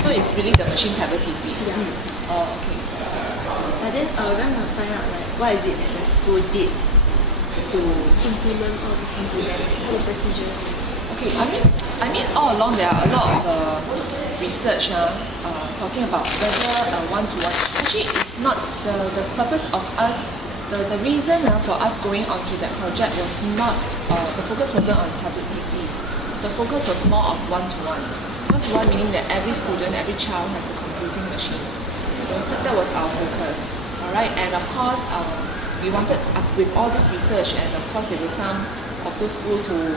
So it's really the machine tablet PC. Yeah. Oh, okay. But then I want to find out like what is it that the school did to implement all the procedures. Okay, I mean, all along there are a lot of research talking about whether one-to-one. Actually, it's not the purpose of us. The reason for us going on to that project was not the focus wasn't on tablet PC. The focus was more of one-to-one. One-to-one meaning that every student, every child has a computing machine. That was our focus. All right, and of course, we wanted with all this research, and of course there were some of those schools who,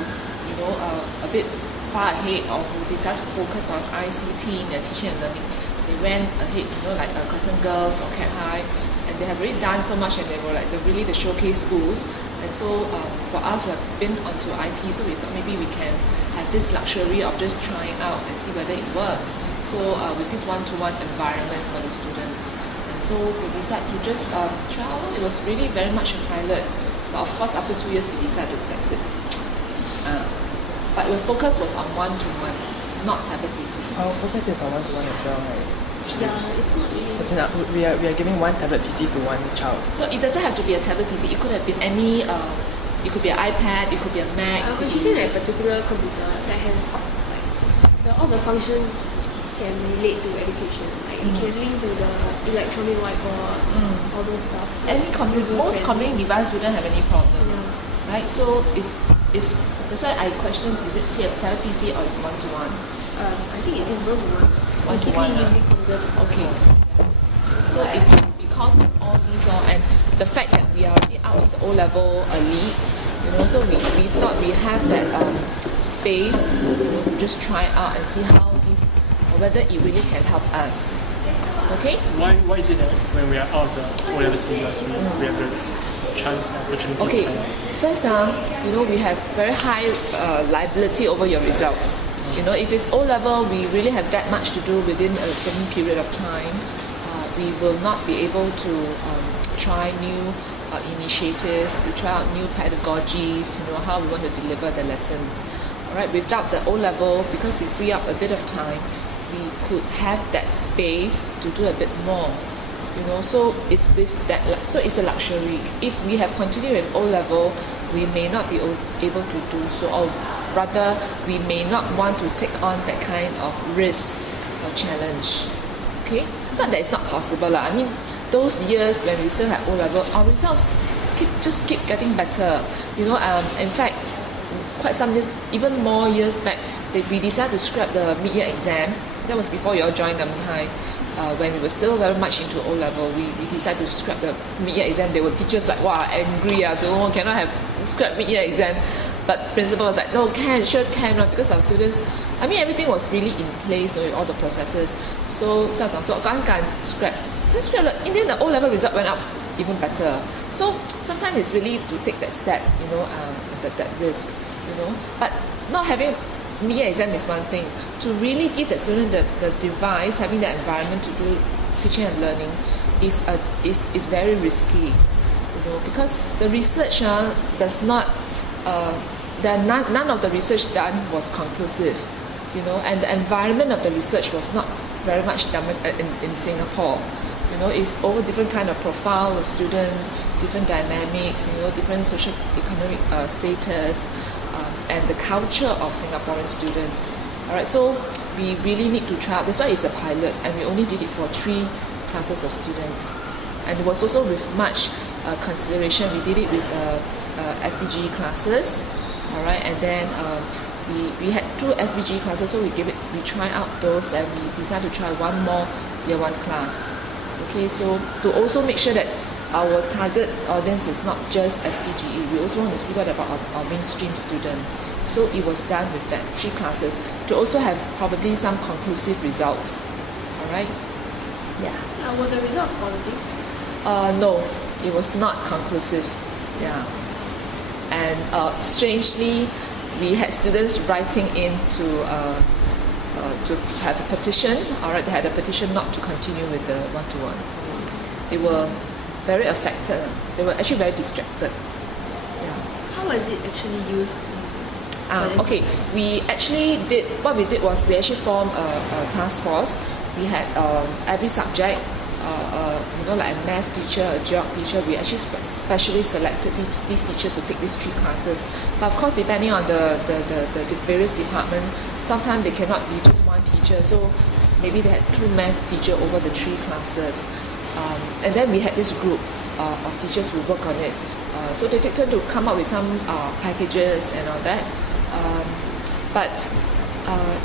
a bit far ahead or who decided to focus on ICT in their teaching and learning. They went ahead, like Crescent Girls or Cat High, and they have already done so much, and they were like really the showcase schools. And so for us, we have been onto IP, so we thought maybe we can have this luxury of just trying out and see whether it works. So with this one-to-one environment for the students. And so we decided to just try out. It was really very much a pilot. But of course, after 2 years, we decided that's it. But the focus was on one-to-one, not tablet PC. Our focus is on one-to-one as well, right? Yeah, it's not really. As in, we are giving one tablet PC to one child. So it doesn't have to be a tablet PC. It could have been any. It could be an iPad. It could be a Mac. We're choosing a particular computer that has all the functions can relate to education. Like it can link to the electronic whiteboard, all those stuff. So Any most computing device wouldn't have any problem, right? So it's that's why I question: is it tablet PC or is one-to-one? I think it is one-to-one. One-to-one. Basically using computer to Okay. So it's because of all these and the fact that we are already out of the O-level elite, so we thought we have that space to just try out and see how this, or whether it really can help us. Okay? Why is it that when we are out of the O-level syllabus, we have the chance and opportunity Okay. to try out? First, we have very high liability over your results. If it's O-level, we really have that much to do within a certain period of time. We will not be able to try new initiatives, we try out new pedagogies, how we want to deliver the lessons. All right, without the O-level, because we free up a bit of time, we could have that space to do a bit more. So it's with that. So it's a luxury. If we have continued with O-level, we may not be able to do so, or rather, we may not want to take on that kind of risk or challenge. Okay, not that it's not possible lah. I mean, those years when we still had O-level, our results just keep getting better. In fact, quite some years, even more years back, we decided to scrap the mid-year exam. That was before you all joined Nam High. When we were still very much into O-level, we decided to scrap the mid-year exam. They were teachers like, wow, angry, cannot have scrap mid-year exam. But principal was like, no, sure can, because our students, everything was really in place with all the processes. So, 校长说敢scrap. Then scrap, in the end, the O-level result went up even better. So, sometimes it's really to take that step, that risk, But not having mid-year exam is one thing. To really give the student the device, having the environment to do teaching and learning is very risky, because the research does not, none of the research done was conclusive, and the environment of the research was not very much done in Singapore. It's over different kind of profile of students, different dynamics, different social economic status, and the culture of Singaporean students. Alright, so we really need to try out. That's why it's a pilot, and we only did it for 3 classes of students. And it was also with much consideration. We did it with SPG classes, alright, and then we had 2 SPG classes, so we try out those, and we decided to try one more year 1 class. Okay, so to also make sure that our target audience is not just FPGE, we also want to see what about our mainstream student. So it was done with that 3 classes to also have probably some conclusive results. Alright? Yeah. Were the results positive? No, it was not conclusive. Yeah. And strangely, we had students writing in to have a petition. Alright, they had a petition not to continue with the one-to-one. They were very affected. They were actually very distracted. Yeah. How was it actually used? Okay, we actually did, what we did was we actually formed a task force. We had every subject, like a math teacher, a geog teacher, we actually specially selected these teachers to take these 3 classes. But of course, depending on the various departments, sometimes they cannot be just one teacher. So maybe they had 2 math teachers over the 3 classes. And then we had this group of teachers who work on it. So they take turn to come up with some packages and all that. But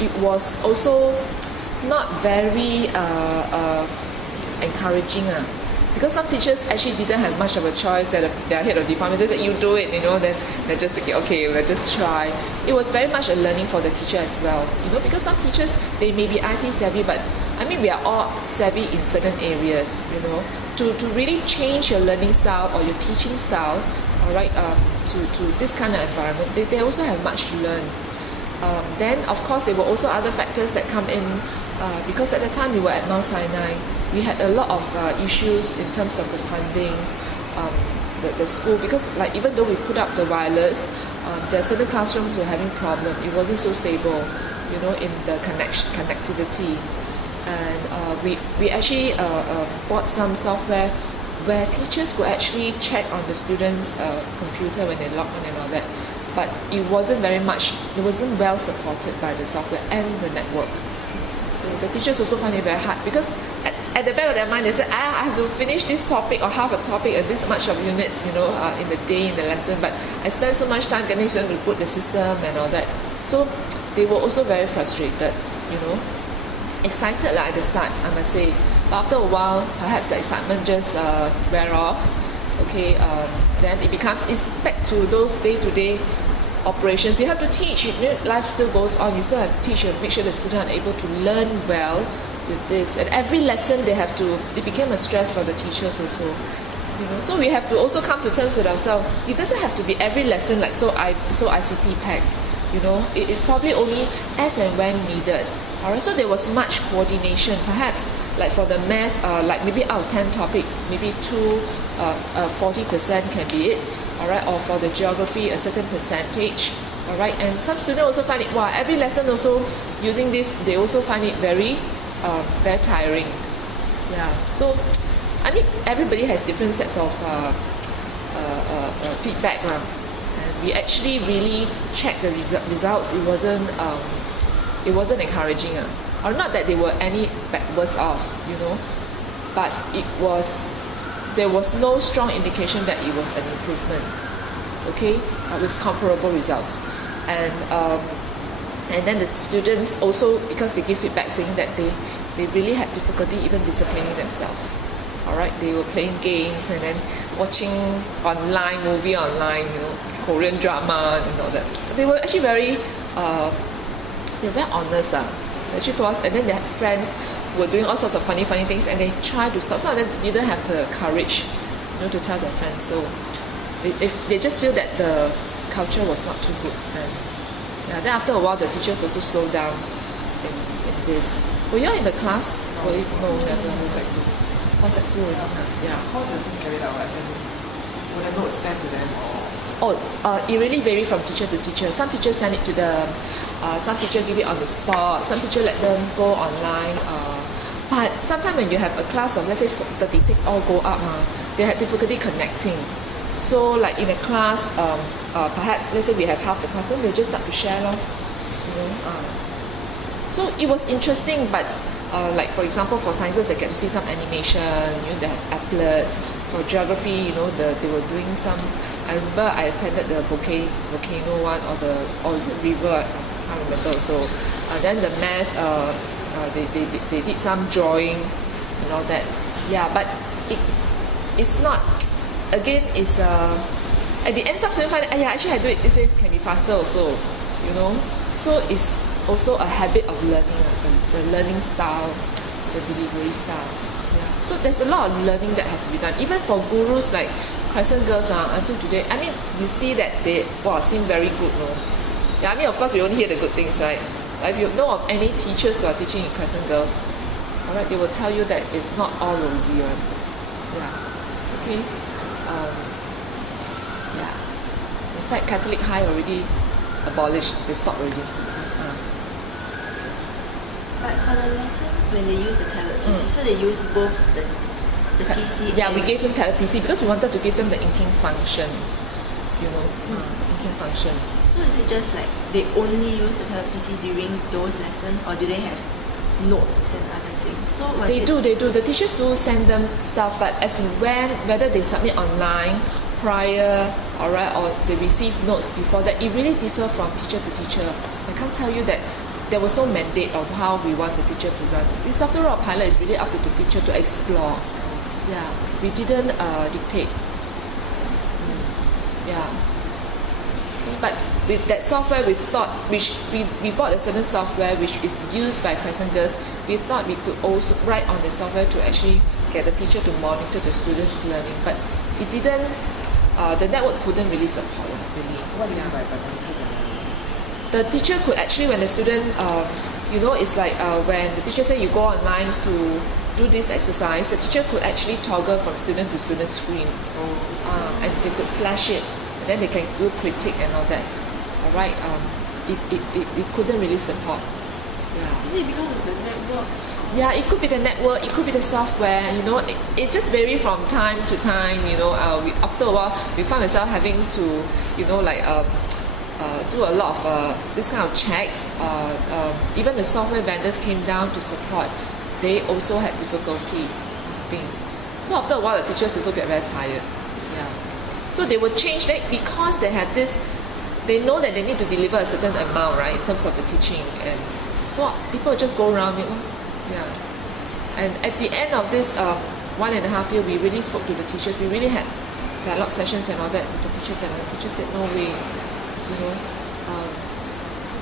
it was also not very encouraging, because some teachers actually didn't have much of a choice. That their head of department just said, you do it, then they're just thinking, okay, we'll just try. It was very much a learning for the teacher as well, because some teachers, they may be IT savvy, but I mean, we are all savvy in certain areas, to really change your learning style or your teaching style, all right, to this kind of environment, they also have much to learn. Then, of course, there were also other factors that come in, because at the time we were at Mount Sinai, we had a lot of issues in terms of the fundings, the school, because like even though we put up the wireless, there are certain classrooms who were having problems. It wasn't so stable, in the connectivity. And we actually bought some software where teachers could actually check on the students' computer when they log on and all that. But it wasn't well supported by the software and the network. So the teachers also find it very hard, because at the back of their mind they said, I have to finish this topic or half a topic and this much of units, in the day, in the lesson, but I spent so much time getting them to put the system and all that. So they were also very frustrated, excited at the start, I must say. But after a while, perhaps the excitement just wear off. Okay, then it's back to those day-to-day operations. You have to teach. Life still goes on. You still have to teach and make sure the students are able to learn well with this. And every lesson it became a stress for the teachers also. So we have to also come to terms with ourselves. It doesn't have to be every lesson like so ICT packed. It is probably only as and when needed. Alright, so there was much coordination. Perhaps like for the math, like maybe out of 10 topics, maybe 40% can be it. Alright, or for the geography, a certain percentage. Alright, and some students also find it, every lesson also using this, they also find it very tiring. Yeah, so I mean, everybody has different sets of feedback. And we actually really checked the results. It wasn't encouraging. Or not that they were any worse off, but there was no strong indication that it was an improvement. Okay, with comparable results. And then the students also, because they give feedback saying that they really had difficulty even disciplining themselves. Alright, they were playing games and then watching movie online, Korean drama and all that. They were actually very honest. They actually told us, and then they had friends who were doing all sorts of funny things, and they tried to stop. Some of them didn't have the courage, to tell their friends. So they just feel that the culture was not too good. And then after a while, the teachers also slowed down in this. Were you all in the class? No, never. Was it two? Yeah. How does this carry out? Were the notes sent to them or? It really varies from teacher to teacher. Some teachers send it to them. Some teachers give it on the spot. Some teachers let them go online. But sometimes when you have a class of, let's say, 36 all go up, they have difficulty connecting. So like in a class, perhaps let's say we have half the class, then they'll just start to share. So it was interesting, but like for example, for sciences, they get to see some animation. They have applets. For geography, they were doing some. I remember I attended the volcano one or the river. I can't remember also. Then the math, they did some drawing and all that. Yeah, but it's not. Again, it's at the end, some students find actually I do it this way can be faster also. So it's also a habit of learning, the learning style, the delivery style. Yeah. So there's a lot of learning that has to be done. Even for gurus like Crescent Girls, until today, I mean, you see that they seem very good, no? Yeah, I mean, of course, we only hear the good things, right? But if you know of any teachers who are teaching in Crescent Girls, alright, they will tell you that it's not all rosy, right? Yeah. Okay. Yeah. In fact, Catholic High already abolished. They stopped already. But for the lessons, when they use the tablet PC, so they use both the PC. Yeah, we and- gave them tablet PC because we wanted to give them the inking function. You know, the inking function. So is it just like they only use the tablet PC during those lessons, or do they have notes and other things? So was They it, do. The teachers do send them stuff, but as when whether they submit online prior, alright, or they receive notes before that, it really differs from teacher to teacher. I can't tell you that there was no mandate of how we want the teacher to run. This software or pilot is really up to the teacher to explore. Yeah, we didn't dictate. Yeah. But with that software, we thought, which we bought a certain software which is used by present girls, we thought we could also write on the software to actually get the teacher to monitor the students' learning. But it didn't, the network couldn't really support it, really. What do you mean by monitor the learning? The teacher could actually, when the student, it's like when the teacher say you go online to do this exercise, the teacher could actually toggle from student to student screen. And they could flash it. And then they can do critique and all that. Alright, it couldn't really support. Yeah. Is it because of the network? Yeah, it could be the network, it could be the software, it just varies from time to time, after a while, we found ourselves having to, do a lot of this kind of checks. Even the software vendors came down to support. They also had difficulty. So after a while, the teachers also get very tired. Yeah. So they will change that because they have this, they know that they need to deliver a certain amount, right, in terms of the teaching. And so people just go around it. Yeah. And at the end of this 1.5 years, we really spoke to the teachers. We really had dialogue sessions and all that with the teachers. And the teachers said, no way.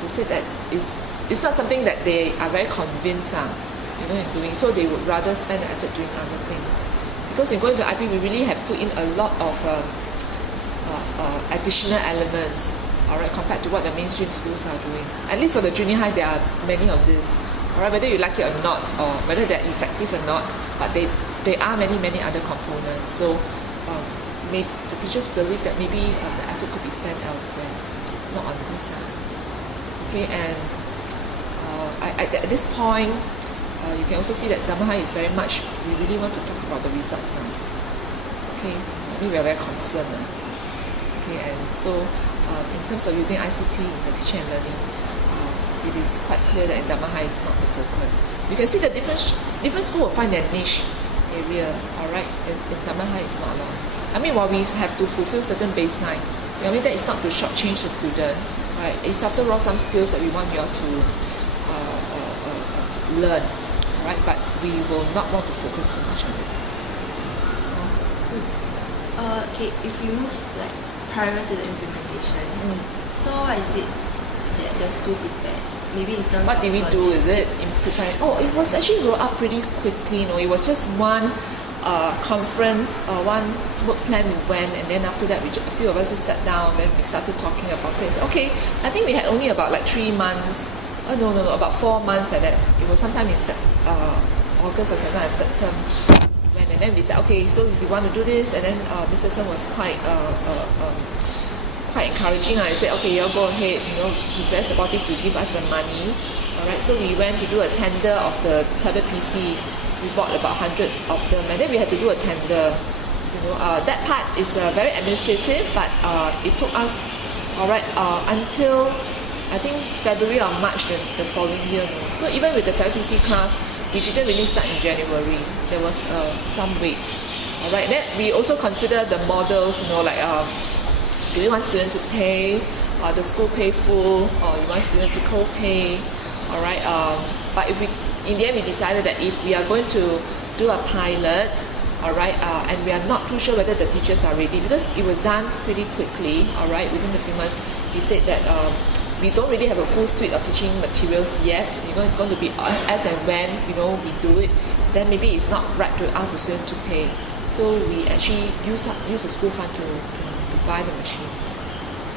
They said that it's not something that they are very convinced in doing. So they would rather spend the effort doing other things. Because in going to IP, we really have put in a lot of additional elements, alright, compared to what the mainstream schools are doing. At least for the junior high, there are many of this. Alright, whether you like it or not, or whether they're effective or not, but there are many other components. So the teachers believe that maybe the effort could be spent elsewhere, not on this. Okay, and at this point, you can also see that Dhamma High is very much, we really want to talk about the results. Okay, I mean we are very concerned. Okay, and so in terms of using ICT in the teaching and learning, it is quite clear that in Dhamma High is not the focus. You can see the different schools will find their niche area, alright, in Dhamma High is not long. I mean, while we have to fulfill certain baseline, I mean that is not to shortchange the student, right? It's after all some skills that we want you all to learn, right? But we will not want to focus too much on it. Okay, if you move like prior to the implementation, so what is it that the school prepared? Maybe in terms What of did we do? Is logistics? it in preparing? Oh, it was actually rolled up pretty quickly. It was just one conference, one work plan we went, and then after that, a few of us just sat down. Then we started talking about it. Okay, I think we had only about like 3 months. No, about 4 months like that. It was sometime in August or September, third term. And then we said, okay, so if you want to do this, and then Mr. Sun was quite encouraging. I said, okay, you all go ahead. He's very supportive to give us the money. All right, so we went to do a tender of the tablet PC. We bought about 100 of them, and then we had to do a tender. That part is very administrative, but it took us, until I think February or March the following year. So even with the tablet PC class, we didn't really start in January. There was some wait. Alright, then we also consider the models, do you want student to pay, the school pay full, or you want student to co-pay, alright. But in the end we decided that if we are going to do a pilot, alright, and we are not too sure whether the teachers are ready, because it was done pretty quickly, alright, within a few months, we said that we don't really have a full suite of teaching materials yet. It's going to be as and when, we do it. Then maybe it's not right to ask the student to pay. So we actually use the school fund to buy the machines.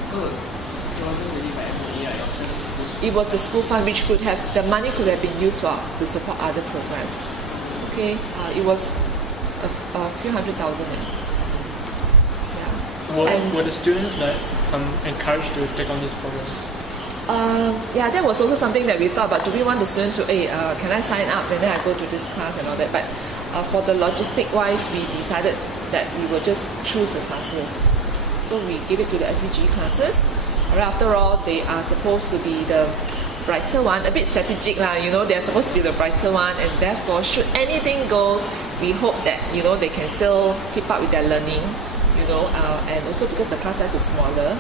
So it wasn't really by MOE, it was just the schools. It was the school fund which the money could have been used to support other programs. Okay, it was a few $100,000. Yeah. Were the students encouraged to take on this program? Yeah, that was also something that we thought about. Do we want the student to, can I sign up and then I go to this class and all that? But for the logistic wise, we decided that we will just choose the classes. So we give it to the SVG classes. Alright, after all, they are supposed to be the brighter one, a bit strategic lah, they're supposed to be the brighter one, and therefore, should anything goes, we hope that, they can still keep up with their learning, and also because the class size is smaller.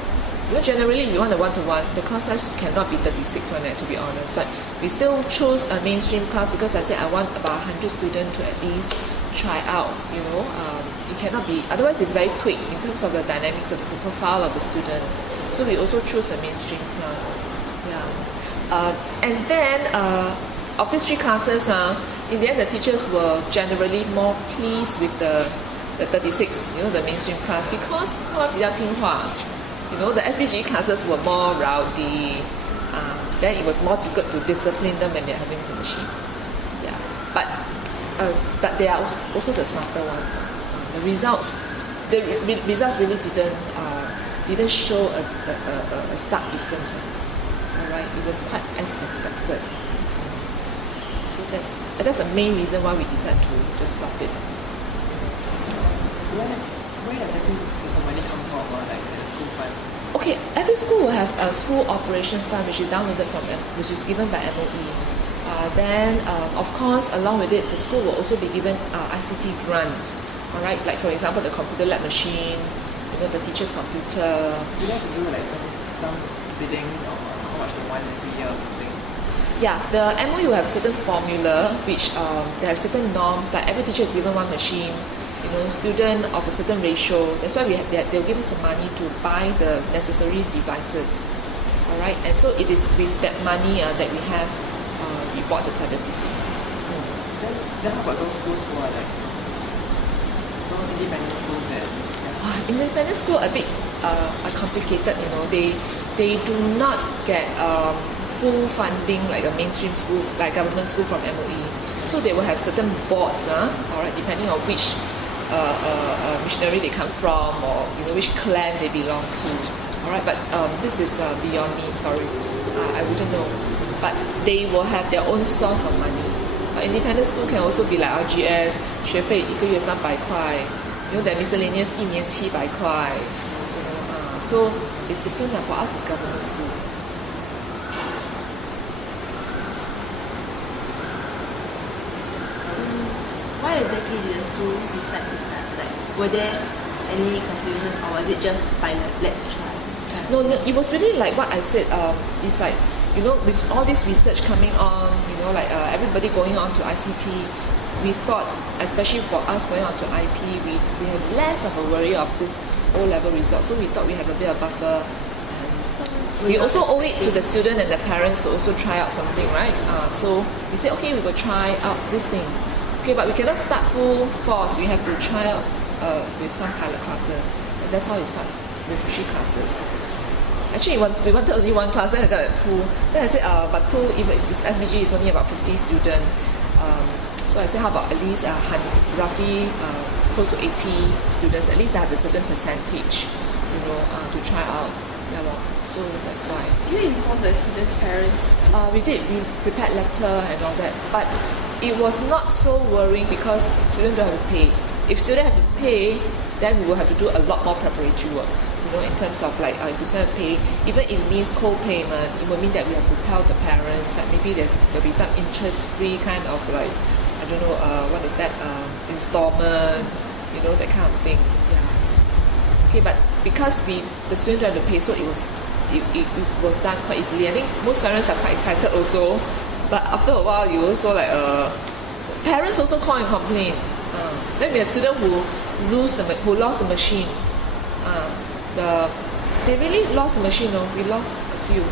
Generally, if you want a one-to-one, the class size cannot be 36 to be honest, but we still choose a mainstream class because I said I want about 100 students to at least try out, it cannot be, otherwise it's very quick in terms of the dynamics of the profile of the students. So we also choose a mainstream class. And then of these 3 classes, in the end the teachers were generally more pleased with the 36, the mainstream class, because 他们比较听话. The SVG classes were more rowdy. Then it was more difficult to discipline them when they're having the machine. Yeah, but they are also the smarter ones. The results really didn't show a stark difference. Alright, it was quite as expected. So that's the main reason why we decided to just stop it. Where exactly does the money come from, or like the school fund? Okay, every school will have a school operation fund which is downloaded which is given by MOE. Then, of course, along with it, the school will also be given ICT grant. Alright, like for example, the computer lab machine, the teacher's computer. Do you have to do like some bidding or how much they want every year or something? Yeah, the MOE will have certain formula which there are certain norms, like every teacher is given one machine, student of a certain ratio. That's why they'll give us the money to buy the necessary devices. Alright, and so it is with that money that we have we bought the tablet PC. Then how about those schools who are like those independent schools that Independent school a bit complicated, they do not get full funding like a mainstream school, like government school from MOE. So they will have certain boards, alright, depending on which missionary they come from, or which clan they belong to. Alright, but this is beyond me, sorry. I wouldn't know. But they will have their own source of money. Independent school can also be like RGS, 学费1个月300块. The miscellaneous 1年700块. So it's different. For us, it's government school. Why exactly did the school decide to start? Like, were there any considerations, or was it just by let's try? No, it was really like what I said. It's like, with all this research coming on, everybody going on to ICT, we thought, especially for us going on to IP, we have less of a worry of this O-level result. So we thought we have a bit of buffer. And we also owe it to the student and the parents to also try out something, right? So we said, okay, we will try out this thing. Okay, but we cannot start full force. We have to try out with some pilot classes. And that's how it started, with 3 classes. Actually, we wanted only 1 class, then I got 2. Then I said, but 2, even if it's SBG, it's only about 50 students. So I said, how about at least roughly close to 80 students, at least I have a certain percentage, to try out. Yeah, well, so that's why. Do you inform the students' parents? We did. We prepared letter and all that. But it was not so worrying because students don't have to pay. If students have to pay, then we will have to do a lot more preparatory work. In terms of like, if you have to pay, even if it means co-payment, it will mean that we have to tell the parents that maybe there'll be some interest-free kind of like, I don't know, what is that, installment, that kind of thing. Yeah. Okay, but because the students don't have to pay, so it was done quite easily. I think most parents are quite excited also, but after a while, you also like, parents also call and complain. Then we have students who lost the machine. They really lost the machine. We lost a few.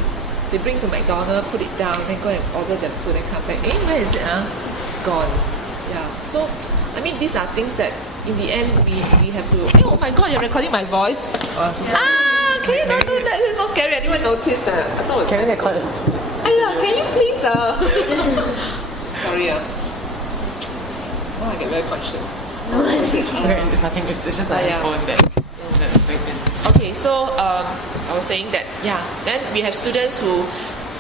They bring to McDonald's, put it down, then go and order their food and come back. Where is it? Gone. Yeah. So, I mean, these are things that in the end we have to. Oh my God, you're recording my voice. Oh, I'm so sorry. Can you not do that? It's so scary. I didn't even notice that. I thought it was. Can I record? Can you please? Sorry. Oh, I get very conscious. Okay, it's nothing. It's just a phone that's taken. Okay, so I was saying that, yeah, then we have students who,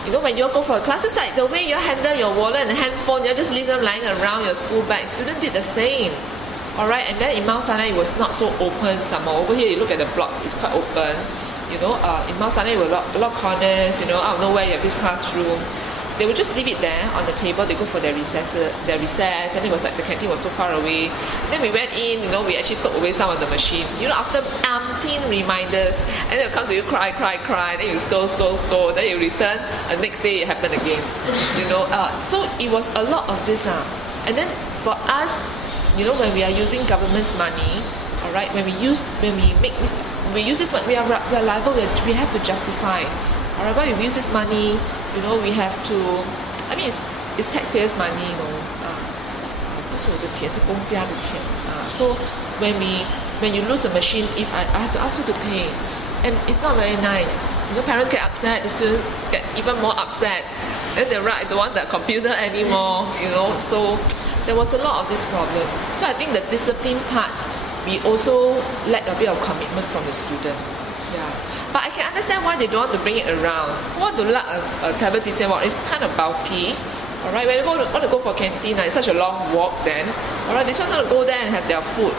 you know, when you go for classes, like the way you handle your wallet and handphone, you just leave them lying around your school bag. Students did the same. Alright, and then in Mount Sinai it was not so open some more. Over here you look at the blocks, it's quite open. You know, in Mount Sinai there were a lot of corners, you know, out of nowhere you have this classroom. They would just leave it there on the table, they go for their recess, and it was like the canteen was so far away. Then we went in, you know, we actually took away some of the machine. You know, after umpteen reminders, and they'll come to you, cry, then you scold, then you return, and next day it happened again. You know, so it was a lot of this. And then for us, you know, when we are using government's money, alright, when we use this money, we are liable, we have to justify. Alright, when we use this money, you know, we have to, I mean, it's taxpayers' money, you know. 不是我的钱，是公家的钱. So when you lose the machine, if I have to ask you to pay, and it's not very nice. You know, parents get upset, the students get even more upset. Then they write, I don't want the computer anymore, you know. So there was a lot of this problem. So I think the discipline part, we also lack a bit of commitment from the student. Yeah. But I can understand why they don't want to bring it around. Want to lug a tablet this and it's kind of bulky. Alright, when they want to go for canteen, it's such a long walk then. Alright, they just want to go there and have their food.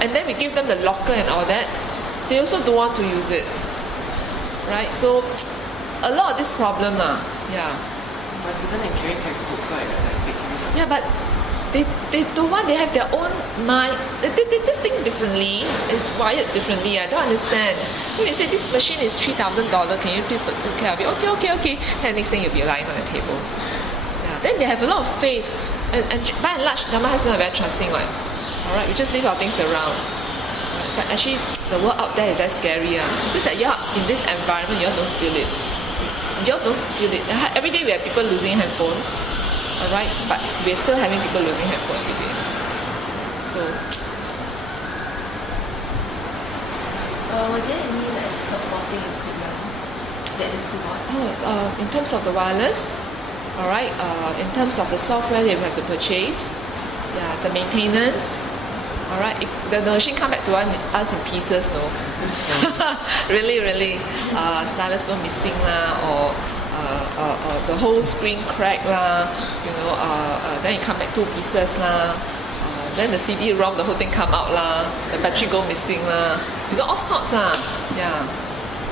And then we give them the locker and all that. They also don't want to use it. Right? So a lot of this problem yeah. But it's better than carrying textbooks, right? Like, yeah, but they don't want, they have their own mind. They just think differently. It's wired differently. I don't understand. If you say this machine is $3,000, can you please take care of it? Okay. Then next thing you'll be lying on the table. Yeah. Then they have a lot of faith. And by and large, Dhamma is not very trusting one. Alright, we just leave our things around. Right. But actually, the world out there is very scary. It's just that you're in this environment, you all don't feel it. You all don't feel it. Every day we have people losing handphones. Alright, but we're still having people losing handphones every day. So, were there any like supporting equipment that the school bought? in terms of the wireless, alright, in terms of the software that we have to purchase, yeah, the maintenance, alright, the machine come back to us in pieces, no? really, stylus go missing or the whole screen crack you know, then it come back 2 pieces then the CD-ROM, the whole thing come out the battery go missing you know, all sorts yeah.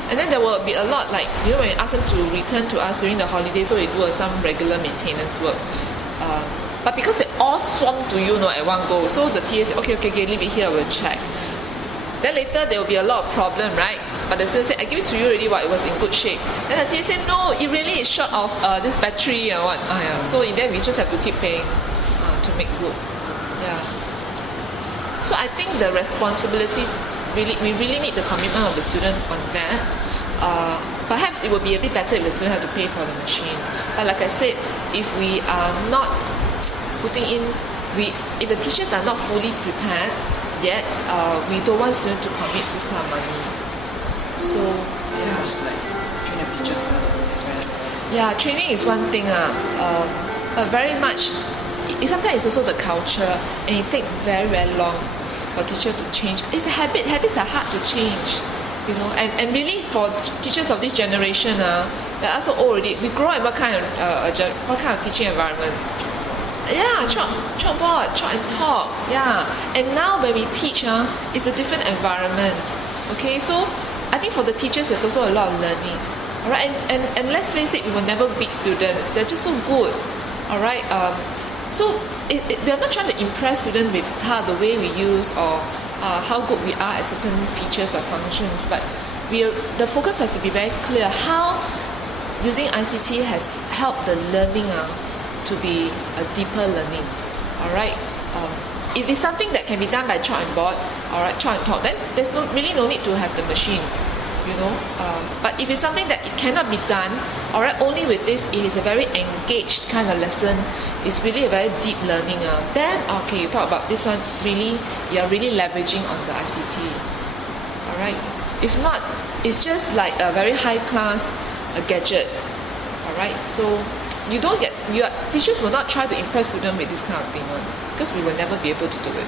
And then there will be a lot, like, you know, when you ask them to return to us during the holidays, so we do some regular maintenance work. But because they all swarm to you, at one go, so the TA say, okay, leave it here, we'll check. Then later there will be a lot of problem, right? But the student said, I give it to you already, it was in good shape. Then the TA said, no, it really is short of this battery and what. Yeah. So in that we just have to keep paying to make good. Yeah. So I think the responsibility, we really need the commitment of the student on that. Perhaps it would be a bit better if the student have to pay for the machine. But like I said, if we are not putting in, if the teachers are not fully prepared yet, we don't want students to commit this kind of money. So, yeah. Like, train the teachers first. Yeah, training is one thing. But very much, sometimes it's also the culture, and it takes very, very long for teacher to change. It's a habit. Habits are hard to change, you know. And really, for teachers of this generation, they're also old already. We grow in what kind of teaching environment? Yeah, chalkboard, chalk and talk. Yeah, and now when we teach, it's a different environment. Okay, so I think for the teachers, there's also a lot of learning. All right, and let's face it, we will never beat students. They're just so good. All right, so we are not trying to impress students with the way we use or how good we are at certain features or functions, but the focus has to be very clear how using ICT has helped the learning to be a deeper learning. Alright, if it's something that can be done by chalk and board, alright, chalk and talk, then there's really no need to have the machine, you know. But if it's something that it cannot be done, alright, only with this, it is a very engaged kind of lesson, it's really a very deep learning, then okay, you talk about this one, really, you're really leveraging on the ICT. Alright, if not, it's just like a very high class gadget. Alright, so teachers will not try to impress students with this kind of thing, because we will never be able to do it.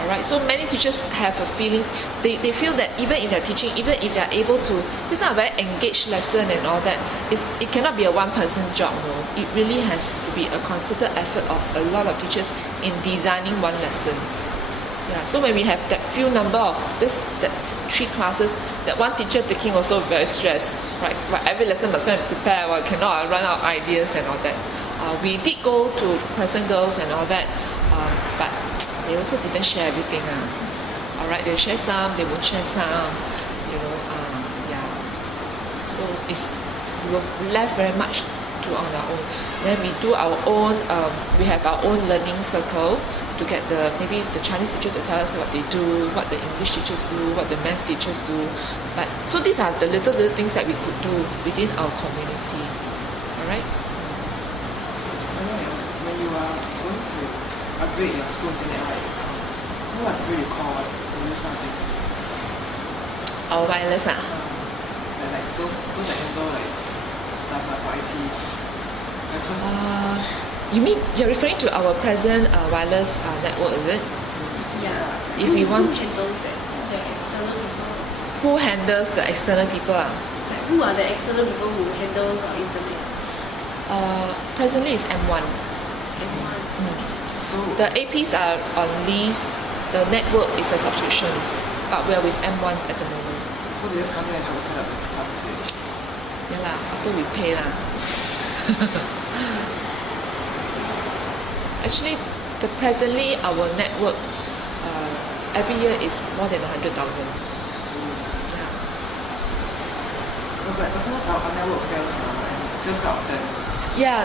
All right, so many teachers have a feeling, they feel that even if they're teaching, even if they're able to, this is not a very engaged lesson and all that, it cannot be a one-person job, no. It really has to be a concerted effort of a lot of teachers in designing one lesson. Yeah, so when we have that few number of that 3 classes, that one teacher taking also very stressed, right? But every lesson must go and prepare, or cannot run out of ideas and all that. We did go to Crescent Girls and all that, but they also didn't share everything. All right, they'll share some, they won't share some, you know. Yeah. So we were left very much to on our own. Then we do our own. We have our own learning circle to get maybe the Chinese teacher to tell us what they do, what the English teachers do, what the math teachers do. But so these are the little things that we could do within our community. All right. When you are going to upgrade your school internet, right? What do you call to use kind of things? Our wireless. And like those that handle like stuff like for IT. You mean you're referring to our present wireless network, is it? Yeah. If we want, Who handles it? The external people. who handles the external people? Like, who are the external people who handles our internet? Presently it's M1. Everyone. So The APs are on lease. The network is a subscription, but we're with M1 at the moment. so they just come here and help set up and stuff, is it? Yeah lah, after we pay lah. Actually, presently our network every year is more than 100,000. Yeah. No, but sometimes our network fails, and fails quite often. Yeah.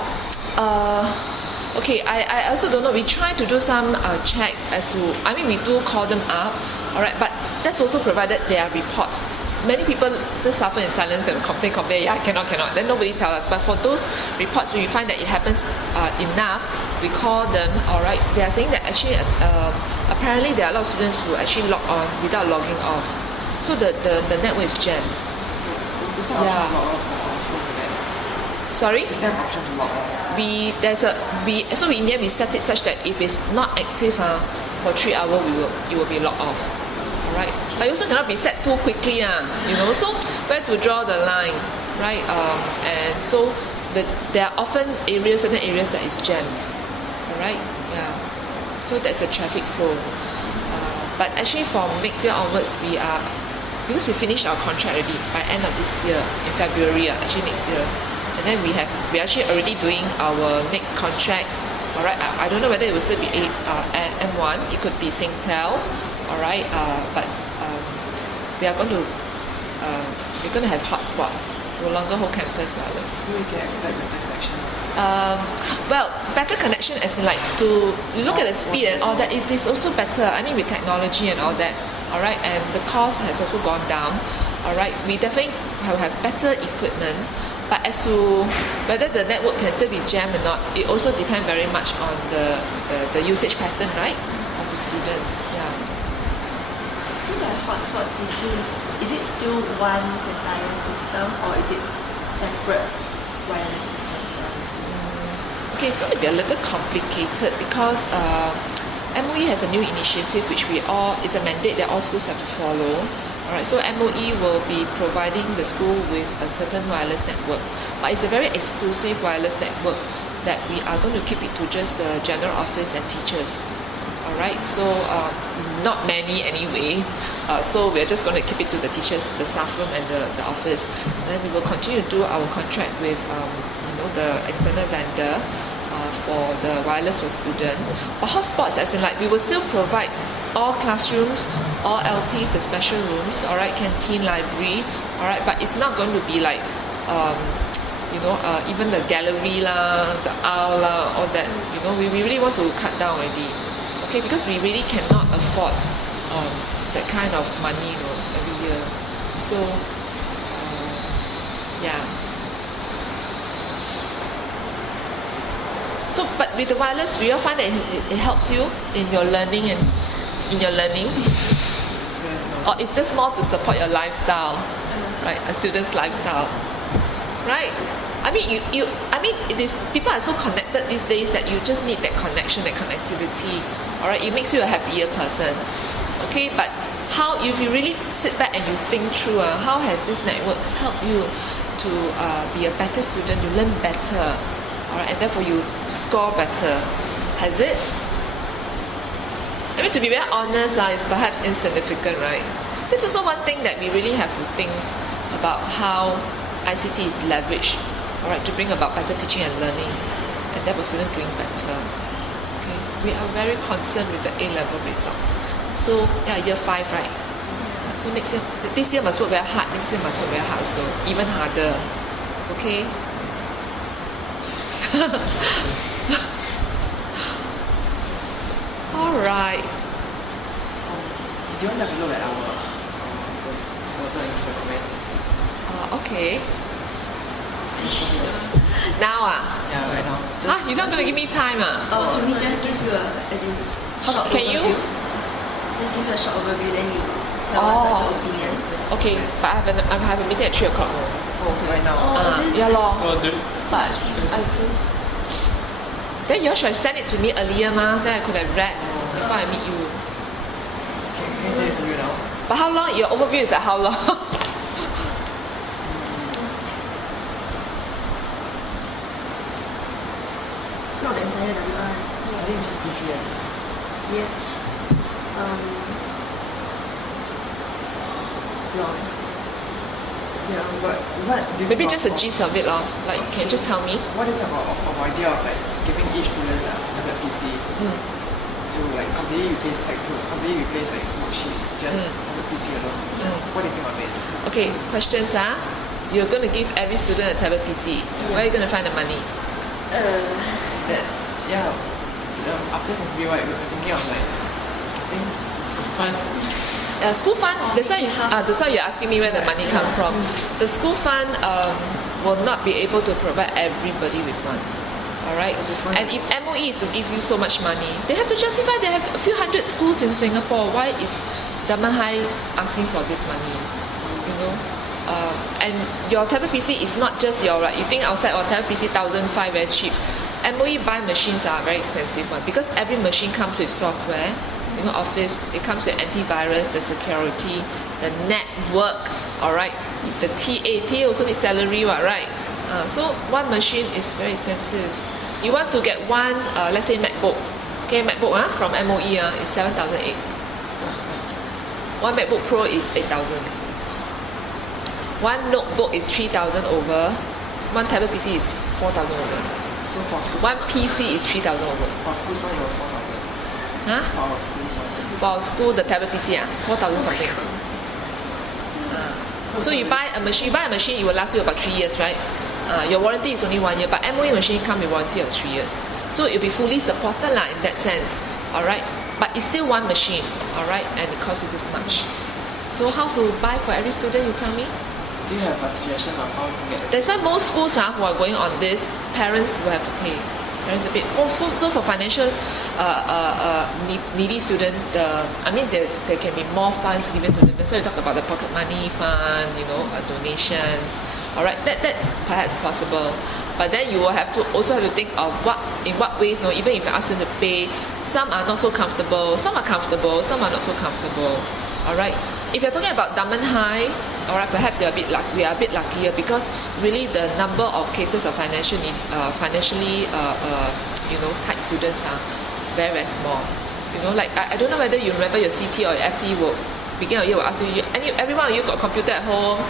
Okay, I also don't know. We try to do some checks as to, I mean, we do call them up, all right, but that's also provided there are reports. Many people still suffer in silence and complain, yeah, cannot. Then nobody tell us. But for those reports, when we find that it happens enough, we call them, all right. They are saying that actually, apparently there are a lot of students who actually log on without logging off. So the network is jammed. Is there an option to log off for our school internet? Sorry? Is there an option to log off? So in the end we set it such that if it's not active for 3 hours, it will be logged off. Alright, but you also cannot be set too quickly, you know. So where to draw the line, right? And so there are often certain areas that is jammed. Alright, yeah. So that's the traffic flow. But actually from next year onwards, because we finished our contract already by end of this year in February, actually next year. And then we're actually already doing our next contract. All right, I don't know whether it will still be M1. It could be Singtel. All right, but we're going to have hotspots. No longer whole campus wireless. So we can expect better connection. Well, better connection as in like to look at the speed and all that. It is also better. I mean, with technology and all that. All right, and the cost has also gone down. All right, we definitely have better equipment. But as to whether the network can still be jammed or not, it also depends very much on the usage pattern, right, of the students. Yeah. So the hotspots is it still one entire system or is it separate wireless system? Okay, it's going to be a little complicated because MOE has a new initiative which it's a mandate that all schools have to follow. Alright, so MOE will be providing the school with a certain wireless network, but it's a very exclusive wireless network that we are going to keep it to just the general office and teachers. Alright, so not many anyway. So we're just going to keep it to the teachers, the staff room, and the office. And then we will continue to do our contract with the external vendor for the wireless for students. But hotspots, as in like we will still provide all classrooms, all LTs, the special rooms, all right, canteen, library, all right. But it's not going to be like even the gallery lah, the aisle lah, all that. You know, we really want to cut down already. Okay, because we really cannot afford that kind of money, every year. So, yeah. So, but with the wireless, do you find that it helps you in your learning or it's just more to support your lifestyle, right? A student's lifestyle, right? it is, people are so connected these days that you just need that connection, that connectivity. All right, it makes you a happier person. Okay, but how, if you really sit back and you think through, how has this network helped you to be a better student? You learn better, all right, and therefore you score better. Has it? I mean, to be very honest, it's perhaps insignificant, right? This is also one thing that we really have to think about, how ICT is leveraged, all right, to bring about better teaching and learning, and therefore students doing better. Okay, we are very concerned with the A-level results. So yeah, year 5, right? So next year, this year must work very hard. Next year must work very hard also, even harder. Okay. All right. Do you want to have a look at our proposal in the comments? Okay. Now Yeah, right now. you're not gonna give me time Can we just give you a short Can you? overview? Just give you a short overview, then you tell us what's your opinion. Okay, but I have a meeting at 3 o'clock. Right now. Yeah, lor. So But I do. Then you all should have sent it to me earlier, then I could have read before I meet you. Can I send it to you now? But how long? Your overview is at how long? Not the entire WR. I think just BPM. Yeah. Floor. Yeah, but what do you Maybe think just a about- gist of it, lor. Like, can you just tell me? What is about of idea of like giving each student a tablet PC to like completely replace textbooks, completely replace like worksheets, just tablet PC alone? What do you think of it? Okay, questions, You're going to give every student a tablet PC. Where are you going to find the money? That after since we were thinking of like things fun. School fund, that's why you're asking me where the money come from. The school fund will not be able to provide everybody with one. Alright? And if MOE is to give you so much money, they have to justify. They have a few hundred schools in Singapore. Why is Dunman High asking for this money? You know? And your tablet PC is not just your, you think outside tablet PC 1,500 very cheap. MOE buy machines are very expensive one, because every machine comes with software. You know, Office, it comes with antivirus, the security, the network, alright. The TA also needs salary, right? So one machine is very expensive. You want to get one, let's say MacBook. Okay, MacBook from MOE is 7,800. One MacBook Pro is 8,000. One notebook is 3,000 over. One tablet PC is 4,000 over. So for schools, One PC is 3,000 over. for schools one it was 4,000. Huh? For our schools one. For our school, the tablet PC, 4,000 something. So you buy a machine, it will last you about 3 years, right? Your warranty is only 1 year, but MOE machine come with warranty of 3 years. So it will be fully supported in that sense, alright? But it's still one machine, alright? And it costs you this much. So how to buy for every student, you tell me? Do you have a suggestion of how to get That's why most schools who are going on this, parents will have to pay. Parents a bit. So for financial needy student, there can be more funds given to them. So you talk about the pocket money fund, donations. All right, that's perhaps possible. But then you will also have to think of in what ways. Even if you ask them to pay, some are not so comfortable, some are comfortable, some are not so comfortable. All right. If you're talking about Dunman High, all right, perhaps we are a bit luckier, because really the number of cases of financially tight students are very, very small. Like I don't know whether you remember your CT or your FT will beginning of the year will ask you, every one of you got a computer at home.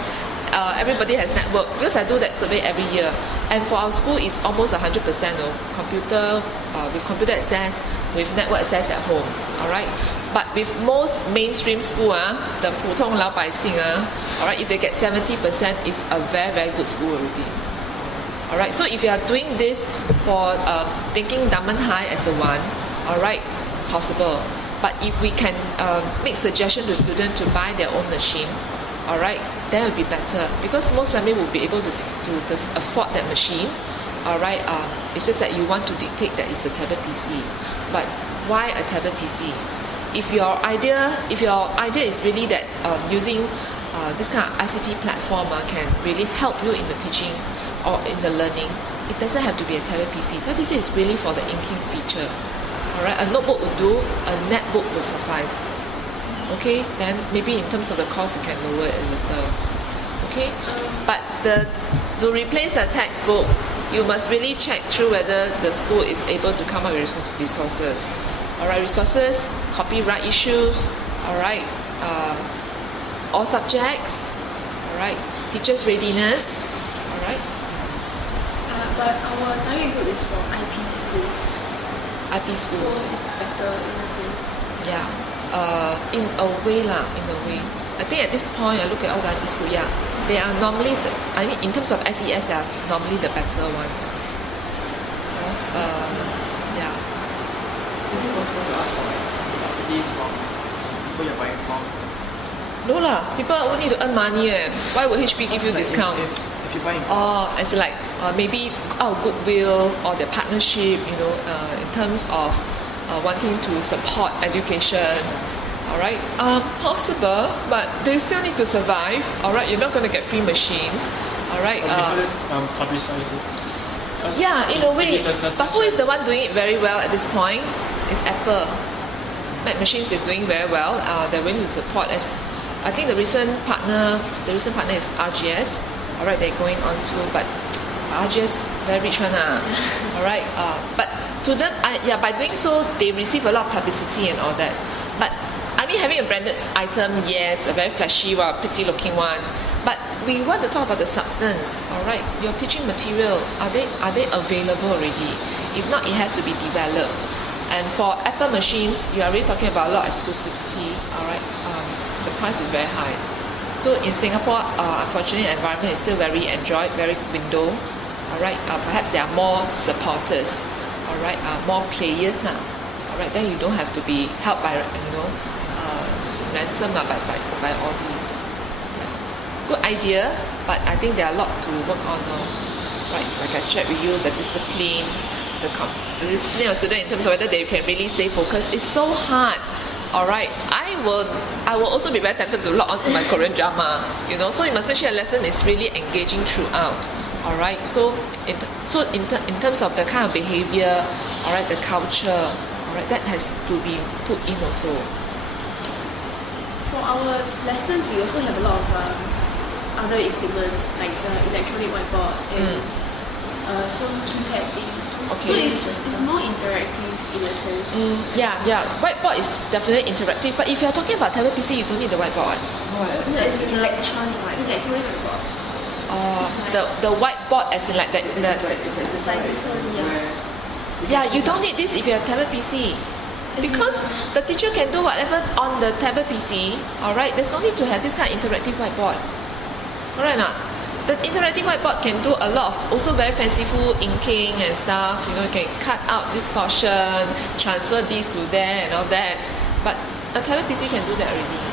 Everybody has network, because I do that survey every year, and for our school it's almost 100% computer with computer access, with network access at home. All right, but with most mainstream school, the 普通老百姓, all right, if they get 70%, it's a very, very good school already. All right, so if you are doing this for thinking Dunman High as the one, all right, possible. But if we can make suggestion to students to buy their own machine, all right, that would be better, because most family will be able to afford that machine. All right, it's just that you want to dictate that it's a tablet PC. But why a tablet PC? If your idea is really that using this kind of ICT platform can really help you in the teaching, or in the learning, it doesn't have to be a tablet PC. Tablet PC is really for the inking feature. Alright, a notebook will do, a netbook will suffice. Okay, then maybe in terms of the cost you can lower it a little. Okay, but to replace a textbook, you must really check through whether the school is able to come up with resources. Alright, resources, copyright issues, alright, all subjects, alright, teachers' readiness, alright. But our target group is for IP schools. IP schools. So it's better in a sense. Yeah, in a way lah, in a way. I think at this point, I look at all the IP schools, yeah, they are normally, in terms of SES, they are normally the better ones. Yeah. Is it possible to ask for like subsidies from people you're buying from? No lah, people only need to earn money. Why would HP give you Like discount? If you buy in As like maybe our goodwill or the partnership, in terms of wanting to support education. Alright, possible, but they still need to survive. Alright, you're not going to get free machines. Alright. Publicize it. Yeah, in a way. It's a But who is the one doing it very well at this point? It's Apple. Mac Machines is doing very well. They're willing to support as I think the recent partner is RGS. Alright, they're going on to, but RGS very rich one. Alright, but to them, by doing so, they receive a lot of publicity and all that. But I mean, having a branded item, yes, a very flashy one, pretty looking one. But we want to talk about the substance. Alright, your teaching material, are they available already? If not, it has to be developed. And for Apple machines, you are really talking about a lot of exclusivity. Alright, the price is very high. So in Singapore, unfortunately, the environment is still very Android, very window. Alright, perhaps there are more supporters. Alright, more players. Alright, then you don't have to be helped by ransom by all these. Yeah. Good idea, but I think there are a lot to work on now. Right, like I shared with you, the discipline, the discipline of students in terms of whether they can really stay focused is so hard. Alright, I will also be very tempted to log on to my Korean drama, so you must make sure the lesson is really engaging throughout. Alright, so in terms of the kind of behavior, alright, the culture, alright, that has to be put in also. For our lessons, we also have a lot of other equipment like the electronic whiteboard and some keypad thing. Okay. So it's more interactive in a sense. Yeah. Whiteboard is definitely interactive, but if you're talking about tablet PC, you don't need the whiteboard. Electronic whiteboard. Electronic whiteboard. The whiteboard as in like that. It's like this one, Yeah, you don't need this if you have tablet PC. Because the teacher can do whatever on the tablet PC, alright? There's no need to have this kind of interactive whiteboard. Correct or not? The interactive whiteboard can do a lot of also very fanciful inking and stuff. You can cut out this portion, transfer this to there and all that. But a tablet PC can do that already.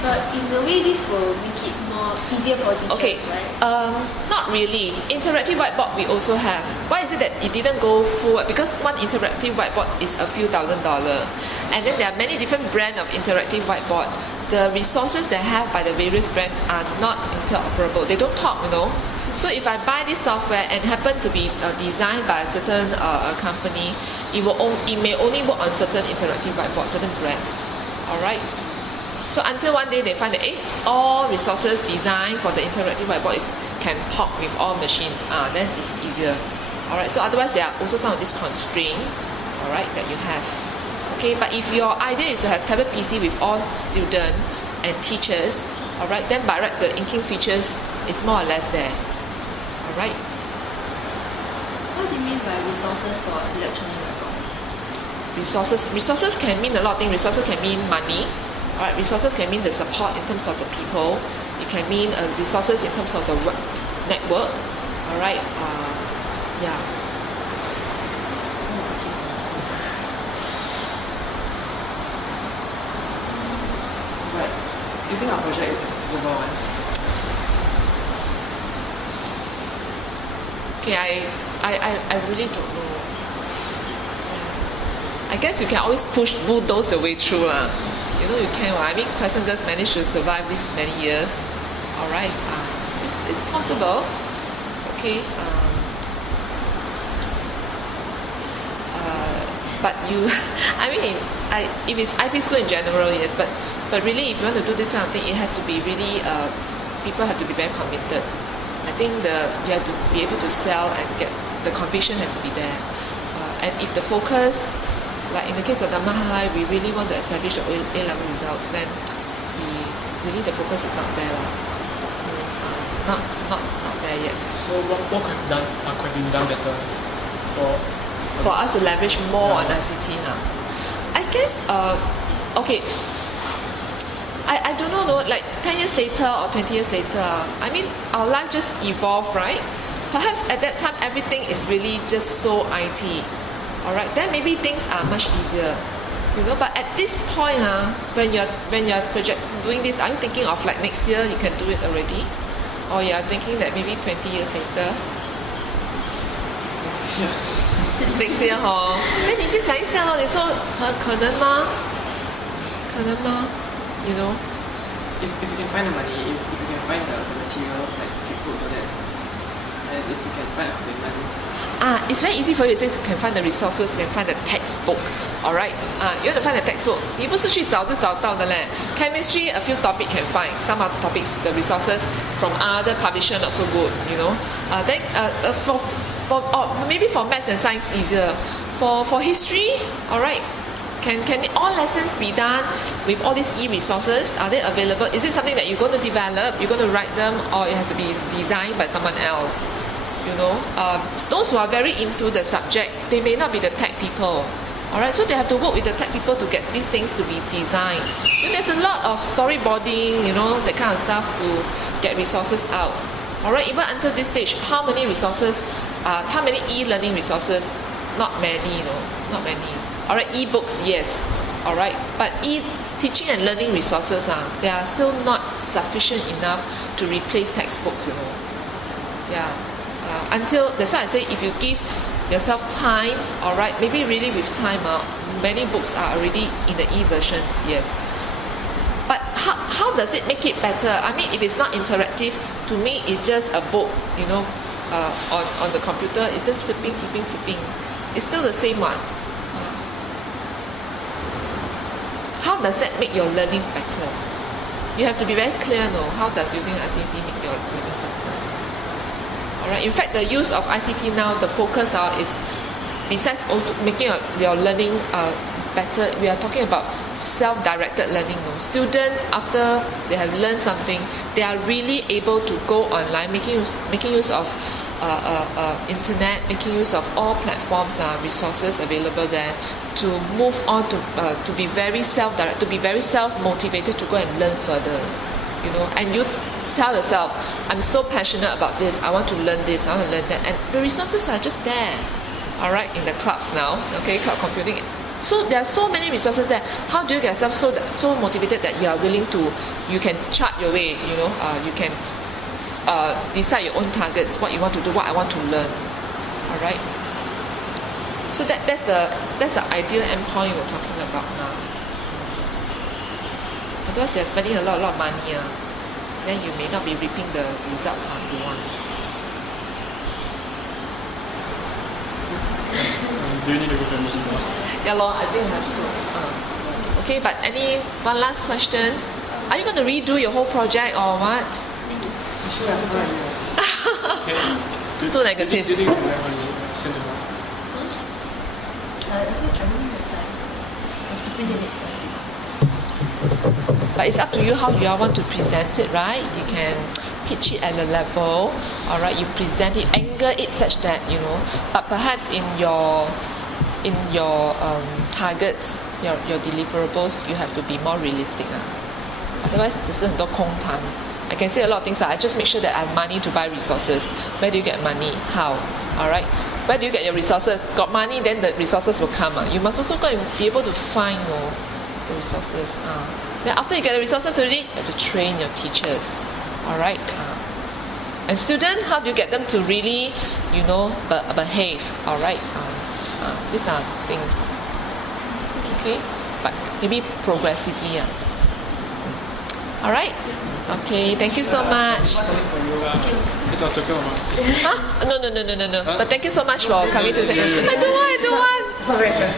But in a way, this will make it more easier for teachers, right? Not really. Interactive whiteboard we also have. Why is it that it didn't go full? Because one interactive whiteboard is a few $1,000s. And then there are many different brands of interactive whiteboard. The resources they have by the various brands are not interoperable. They don't talk, So if I buy this software and happen to be designed by a certain company, it may only work on certain interactive whiteboard, certain brand. Alright? So until one day they find that all resources designed for the interactive whiteboard can talk with all machines, then it's easier. Alright, so otherwise there are also some of these constraints, alright, that you have. Okay, but if your idea is to have tablet PC with all students and teachers, alright, then by right the inking features is more or less there. Alright. What do you mean by resources for electronic whiteboard? Resources can mean a lot of things. Resources can mean money. Alright, resources can mean the support in terms of the people. It can mean resources in terms of the network. Alright, yeah. But do you think our project is a feasible one? Okay, I really don't know. I guess you can always bulldoze your way through lah. You can. I mean, Crescent Girls managed to survive this many years. Alright, it's possible. Okay. But you, I mean, if it's IP school in general, yes. But really, if you want to do this kind of thing, it has to be really. People have to be very committed. I think you have to be able to sell and get the conviction has to be there. And if the focus, like in the case of the Mahai, we really want to establish the A-level results, then really the focus is not there. Not there yet. So what could have been done better for us to leverage more on ICT now? I guess, okay, I don't know, like 10 years later or 20 years later, I mean, our life just evolved, right? Perhaps at that time, everything is really just so IT, all right? Then maybe things are much easier, you know. But at this point, when you're doing this, are you thinking of like next year you can do it already? Or you're thinking that maybe 20 years later? Next year, 那你就想一下咯，你说可能吗？可能吗？ You know, if you can find the money, if you can find the materials like textbooks for that, and if you can find a commitment. It's very easy for you to say you can find the resources, you can find the textbook. Alright, you want to find the textbook. 你不是去找就找到的嘞。Chemistry, a few topics can find. Some other topics, the resources from other publisher not so good. You know, then maybe for maths and science easier. For history, alright. Can all lessons be done with all these e-resources? Are they available? Is it something that you're going to develop, you're going to write them, or it has to be designed by someone else? You know, those who are very into the subject, they may not be the tech people. Alright, so they have to work with the tech people to get these things to be designed. So there's a lot of storyboarding, you know, that kind of stuff to get resources out. Alright, even until this stage, how many resources, how many e-learning resources? Not many, you know, not many. Alright, e-books, yes. Alright, but teaching and learning resources, they are still not sufficient enough to replace textbooks, you know. Yeah. Until, that's why I say if you give yourself time, alright, maybe really with time, many books are already in the e-versions, yes. But how does it make it better? I mean, if it's not interactive, to me it's just a book, you know, on the computer, it's just flipping. It's still the same one. How does that make your learning better? You have to be very clear, no? How does using ICT make your learning better? Alright, in fact, the use of ICT now, the focus is, besides also making your learning better, we are talking about self-directed learning. No? Students, after they have learned something, they are really able to go online, making use of internet, making use of all platforms, resources available there, to move on to be very self-directed, to be very self-motivated to go and learn further. You know, and you tell yourself, I'm so passionate about this, I want to learn this, I want to learn that, and the resources are just there. Alright, in the clubs now, okay, cloud computing. So there are so many resources there. How do you get yourself so motivated that you are willing to, you can chart your way, you know, you can decide your own targets, what you want to do, what I want to learn. Alright. So that's the ideal endpoint we're talking about now. Otherwise you're spending a lot of money, then you may not be reaping the results you want. Do you need to go for a meeting now? Yeah, I think I have to. Okay, but one last question? Are you going to redo your whole project or what? Actually, I have no idea. Okay. Too negative. Do you think you can have send to her? I don't have time. I have to print it next Thursday. But it's up to you how you all want to present it, right? You can pitch it at a level, alright, you present it, angle it such that, you know, but perhaps in your targets, your deliverables, you have to be more realistic. Otherwise, 只是很多空谈. I can say a lot of things. I just make sure that I have money to buy resources. Where do you get money? How? Alright? Where do you get your resources? Got money, then the resources will come. You must also go and be able to find the resources. Then after you get the resources already, you have to train your teachers. Alright? And students, how do you get them to really, you know, behave? Alright? These are things. Okay? But maybe progressively. All right. Okay. Thank you so much. It's our token of Huh? No. But thank you so much for coming to say. I don't want. It's not very expensive.